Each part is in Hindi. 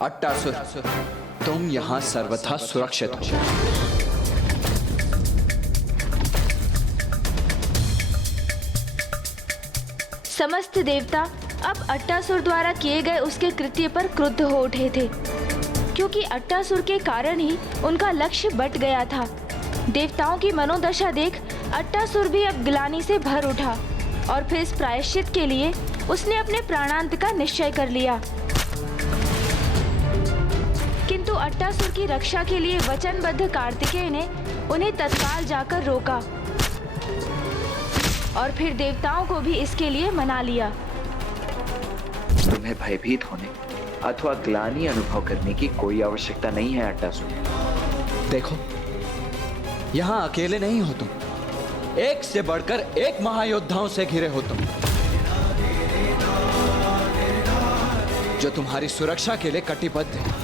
अट्टासुर, तुम यहाँ सर्वथा सुरक्षित हो। समस्त देवता अब अट्टासुर द्वारा किए गए उसके कृत्य पर क्रुद्ध हो उठे थे, क्योंकि अट्टासुर के कारण ही उनका लक्ष्य बट गया था। देवताओं की मनोदशा देख अट्टासुर भी अब ग्लानि से भर उठा और फिर इस प्रायश्चित के लिए उसने अपने प्राणांत का निश्चय कर लिया। किंतु अट्टासुर की रक्षा के लिए वचनबद्ध कार्तिकेय ने उन्हें तत्काल जाकर रोका और फिर देवताओं को भी इसके लिए मना लिया। तुम्हें भयभीत होने अथवा ग्लानि अनुभव करने की कोई आवश्यकता नहीं है अट्टासुर। देखो, यहाँ अकेले नहीं हो तुम, एक से बढ़कर एक महायोद्धाओं से घिरे हो तुम, जो तुम्हारी सुरक्षा के लिए कटिबद्ध है।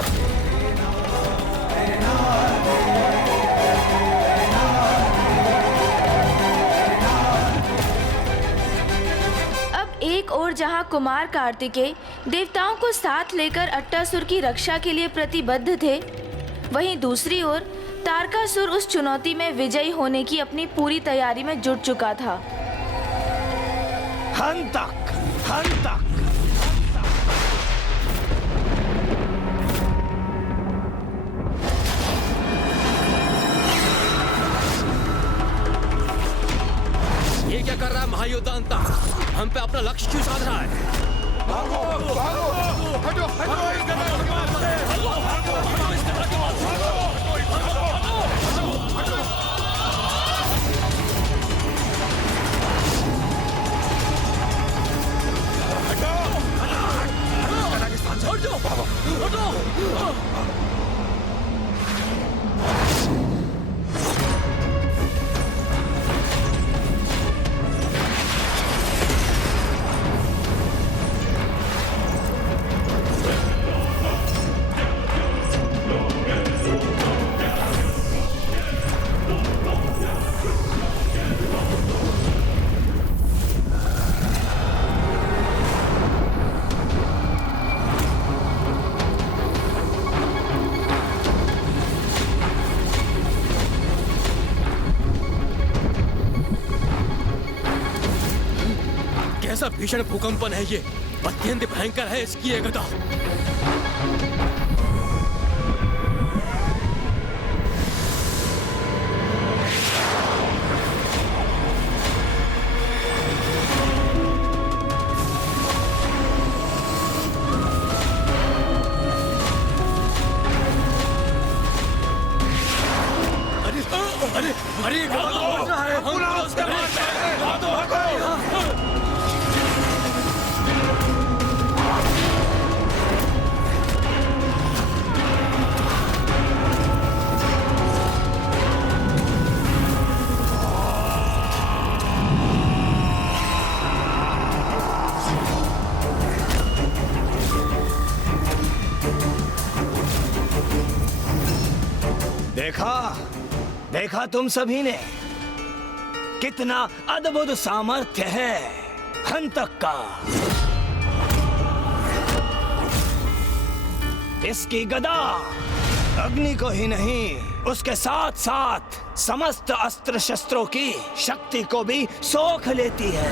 अब एक ओर जहां कुमार कार्तिकेय देवताओं को साथ लेकर अट्टासुर की रक्षा के लिए प्रतिबद्ध थे, वहीं दूसरी ओर तारकासुर उस चुनौती में विजयी होने की अपनी पूरी तैयारी में जुट चुका था। हंतक, हंतक। ये क्या कर रहा है महायोद्धा अंता? हम पे अपना लक्ष्य क्यों साध रहा है? भागो, भागो, हटो, हटो, कैसा भीषण भूकंपन है ये, अत्यंत भयंकर है इसकी ये गदा। अरे अरे ये गदा तो बढ़ रहा है। देखा तुम सभी ने कितना अद्भुत सामर्थ्य है हंतक का। इसकी गदा अग्नि को ही नहीं, उसके साथ साथ समस्त अस्त्र शस्त्रों की शक्ति को भी सोख लेती है।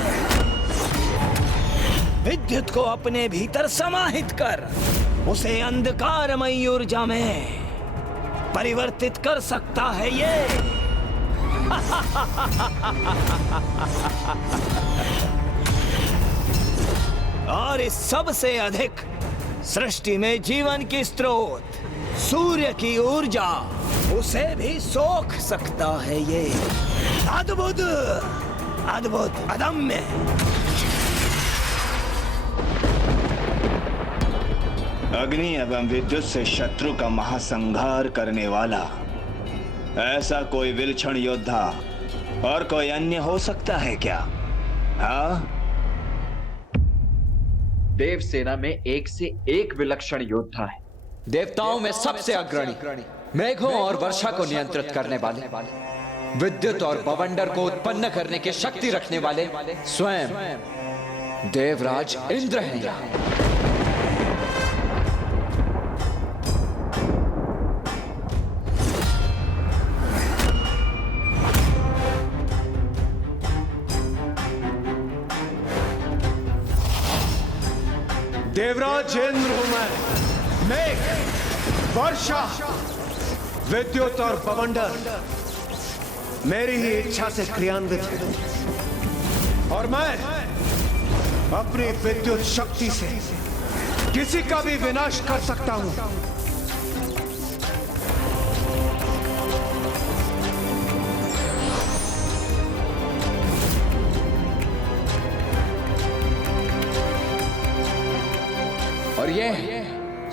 विद्युत को अपने भीतर समाहित कर उसे अंधकारमयी ऊर्जा में परिवर्तित कर सकता है ये। और इस सब से अधिक सृष्टि में जीवन की स्रोत सूर्य की ऊर्जा, उसे भी सोख सकता है ये। अद्भुत, अद्भुत, अदम्य। अग्नि एवं विद्युत से शत्रु का महासंहार करने वाला ऐसा कोई विलक्षण योद्धा और कोई अन्य हो सकता है क्या? हाँ? देव सेना में एक से एक विलक्षण योद्धा है। देवताओं में सबसे अग्रणी, मेघों और वर्षा को नियंत्रित करने वाले, विद्युत और बवंडर को उत्पन्न करने की शक्ति रखने वाले स्वयं देवराज इंद्र हैं। देवराज इंद्र हूं मैं। मेघ, वर्षा, विद्युत और बवंडर मेरी ही इच्छा से क्रियान्वित है और मैं अपनी विद्युत शक्ति से किसी का भी विनाश कर सकता हूं। और ये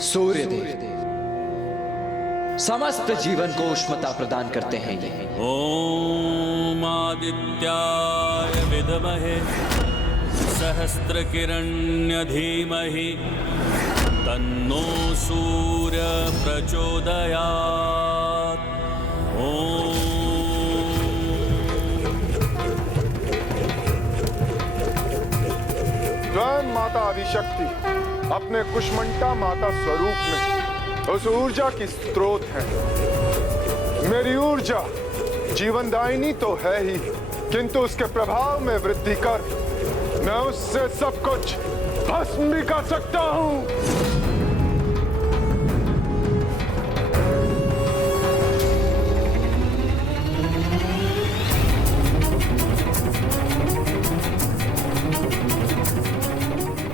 सूर्य देव समस्त जीवन को उष्णता प्रदान करते हैं। ये ओम आदित्याय विद्महे सहस्त्रकिरण्य धीमहि तन्नो सूर्य प्रचोदयात्। ओम स्वयं माता आदिशक्ति अपने कुष्मंडा माता स्वरूप में उस ऊर्जा की स्रोत है। मेरी ऊर्जा जीवनदायिनी तो है ही, किंतु उसके प्रभाव में वृद्धि कर मैं उससे सब कुछ भस्म भी कर सकता हूं।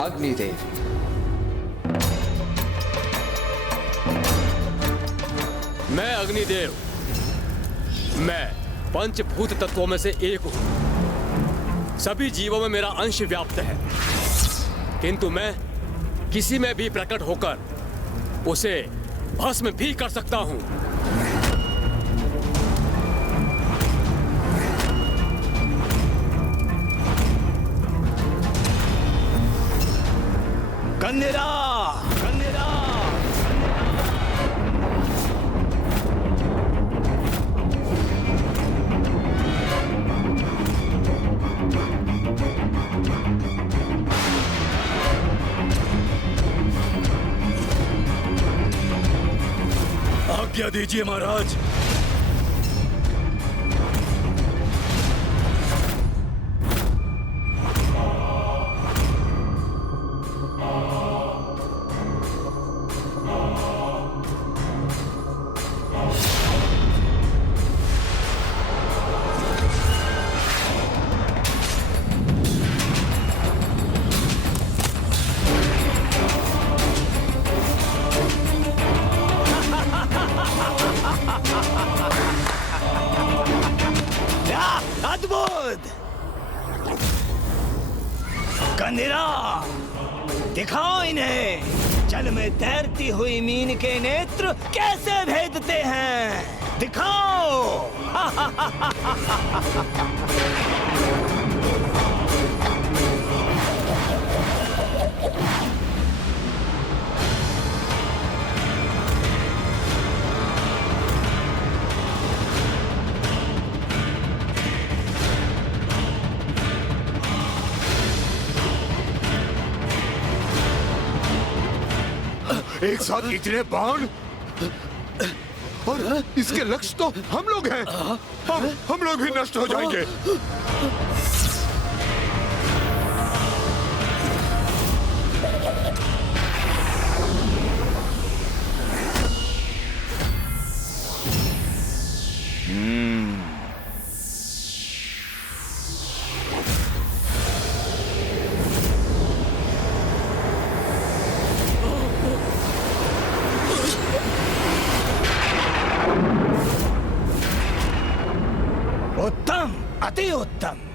अग्निदेव, मैं अग्निदेव, मैं पंचभूत तत्वों में से एक हूं। सभी जीवों में मेरा अंश व्याप्त है, किंतु मैं किसी में भी प्रकट होकर उसे भस्म भी कर सकता हूं। कन्नेरा, कन्नेरा। आज्ञा दीजिए महाराज। अद्भुत! कन्नेरा, दिखाओ इन्हें जल में तैरती हुई मीन के नेत्र कैसे भेदते हैं। दिखाओ। एक साथ इतने बाण और इसके लक्ष्य तो हम लोग हैं। हम लोग भी नष्ट हो जाएंगे। उत्तम, अति उत्तम।